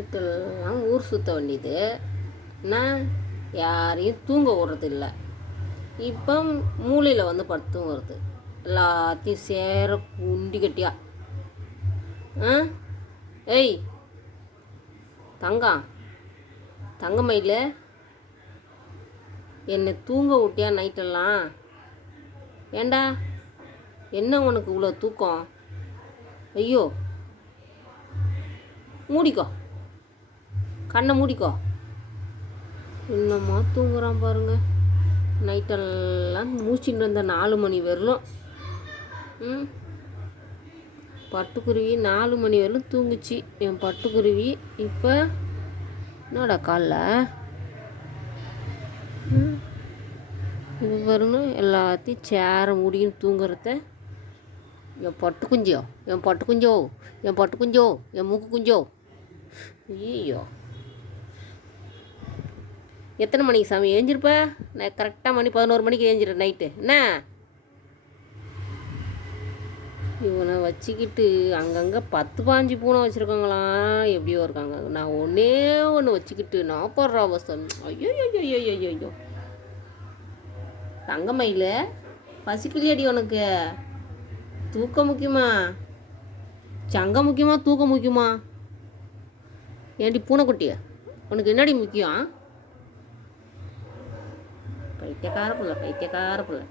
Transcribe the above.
நைட்டெல்லாம் ஊர் சுற்ற வேண்டியது. நான் யாரையும் தூங்க விடுறதில்ல. இப்போ மூளையில் வந்து படுத்து வருது எல்லாத்தையும் சேர குண்டி கட்டியா. ஏய் தங்கமயில், என்னை தூங்க விட்டியா நைட்டெல்லாம்? ஏண்டா என்ன உனக்கு இவ்வளோ தூக்கம்? ஐயோ, மூடிக்கோ, கண்ணை மூடிக்கோ. இன்னமா தூங்குறான் பாருங்க. நைட்டெல்லாம் மூச்சின்னு இருந்த 4 மணி வரலும். பட்டுக்குருவி 4 மணி வரலும் தூங்குச்சு என் பட்டுக்குருவி. இப்போ என்னடா காலைல இது பாருங்க, எல்லாத்தையும் சேர முடியும் தூங்குறத. என் பட்டு குஞ்சோ, என் பட்டு குஞ்சோ, என் பட்டு குஞ்சோ, என் மூக்கு குஞ்சோ. ஐயோ, எத்தனை மணிக்கு சாமி ஏஞ்சிருப்ப? நான் கரெக்டாக மணி 11 மணிக்கு ஏஞ்சிடுறேன் நைட்டு. என்ன இவனை வச்சுக்கிட்டு அங்கங்கே 10-15 பூனை வச்சுருக்காங்களாம். எப்படியோ இருக்காங்க. நான் ஒன்று வச்சுக்கிட்டு நான் போடுற அவஸ்தை. ஐயோ ஐயோ ஐயோ ஐயோ ஐயோ. தங்கமயில், பசிக்கலையடி உனக்கு? தூக்கம் முக்கியமா, சங்கம் முக்கியமா, தூக்கம் முக்கியமா? ஏன்டி பூனைக்குட்டிய, உனக்கு என்னடி முக்கியம்? பைத்தியக்கார பிள்ளை, பைத்தியக்கார பிள்ளை.